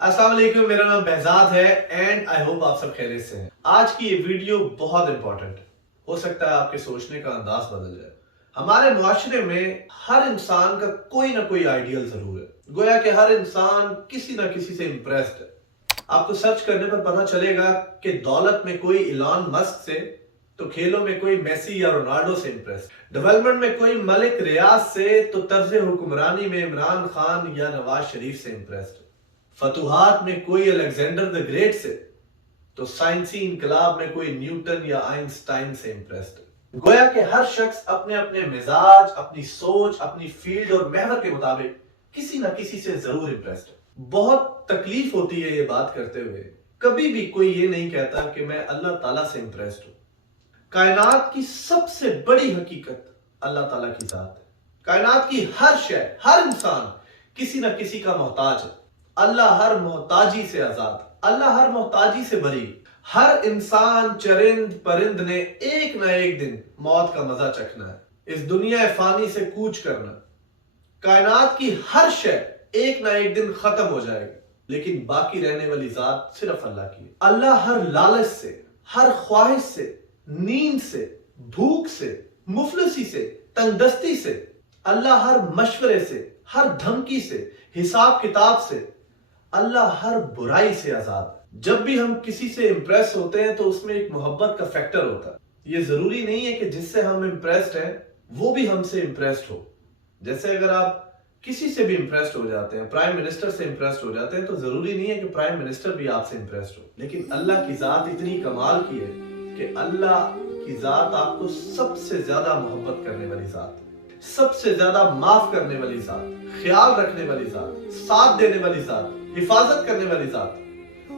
अस्सलाम वालेकुम, मेरा नाम behzad है एंड आई होप आप सब खैरियत से हैं। आज की ये वीडियो बहुत इंपॉर्टेंट है। हो सकता है आपके सोचने का अंदाज बदल जाए। हमारे मुआशरे में हर इंसान का कोई ना कोई आइडियल जरूर है। गोया कि हर इंसान किसी ना किसी से इम्प्रेस्ड है। आपको सर्च करने पर पता चलेगा कि दौलत में कोई इलॉन मस्क से, तो खेलों में कोई मेसी या रोनाल्डो से इम्प्रेस, डेवलपमेंट में कोई मलिक रियाज से, तो तर्ज हुक्मरानी में इमरान खान या नवाज शरीफ से इम्प्रेस्ड, फतुहात में कोई अलेक्जेंडर द ग्रेट से, तो साइंसी इनकलाब में कोई न्यूटन या आइंस्टाइन से इम्प्रेस्ड। गोया कि हर शख्स अपने अपने मिजाज, अपनी सोच, अपनी फील्ड और महवर के मुताबिक किसी ना किसी से जरूर इम्प्रेस्ड है। बहुत तकलीफ होती है ये बात करते हुए। कभी भी कोई ये नहीं कहता कि मैं अल्लाह ताला से इम्प्रेस्ड हूं। कायनात की सबसे बड़ी हकीकत अल्लाह ताला की जात है। कायनात की हर शय, हर इंसान किसी न किसी का मोहताज है। अल्लाह हर मोहताजी से आजाद, अल्लाह हर मोहताजी से बरी। हर इंसान, चरिंद परिंद ने एक ना एक दिन मौत का मजा चखना है, इस दुनिया फानी से कूच करना। कायनात की हर शय एक ना एक दिन खत्म हो जाएगी, लेकिन बाकी रहने वाली जात सिर्फ अल्लाह की है। अल्लाह हर लालच से, हर ख्वाहिश से, नींद से, भूख से, मुफलसी से, तंगदस्ती से, अल्लाह हर मशवरे से, हर धमकी से, हिसाब किताब से, अल्लाह हर बुराई से आजाद। जब भी हम किसी से इंप्रेस होते हैं तो उसमें एक मोहब्बत का फैक्टर होता है। ये जरूरी नहीं है कि जिससे हम इंप्रेस्ड हैं वो भी हमसे इंप्रेस्ड हो। जैसे अगर आप किसी से भी इंप्रेस्ड हो जाते हैं, प्राइम मिनिस्टर से इंप्रेस्ड हो जाते हैं, तो जरूरी नहीं है कि प्राइम मिनिस्टर भी आपसे इंप्रेस्ड हो। लेकिन अल्लाह की जात इतनी कमाल की है कि अल्लाह की जात आपको सबसे ज्यादा मोहब्बत करने वाली जात, सबसे ज्यादा माफ करने वाली जात, ख्याल रखने वाली जात, साथ देने वाली जात, हिफाजत करने वाली जात,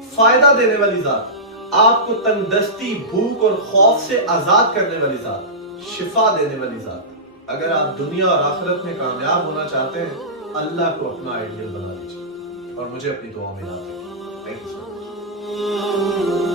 फायदा देने वाली जात, आपको तंगदस्ती, भूख और खौफ से आजाद करने वाली जात, शिफा देने वाली जात। अगर आप दुनिया और आखिरत में कामयाब होना चाहते हैं, अल्लाह को अपना आइडियल बना लीजिए और मुझे अपनी दुआ में याद रखें। Thank you so much.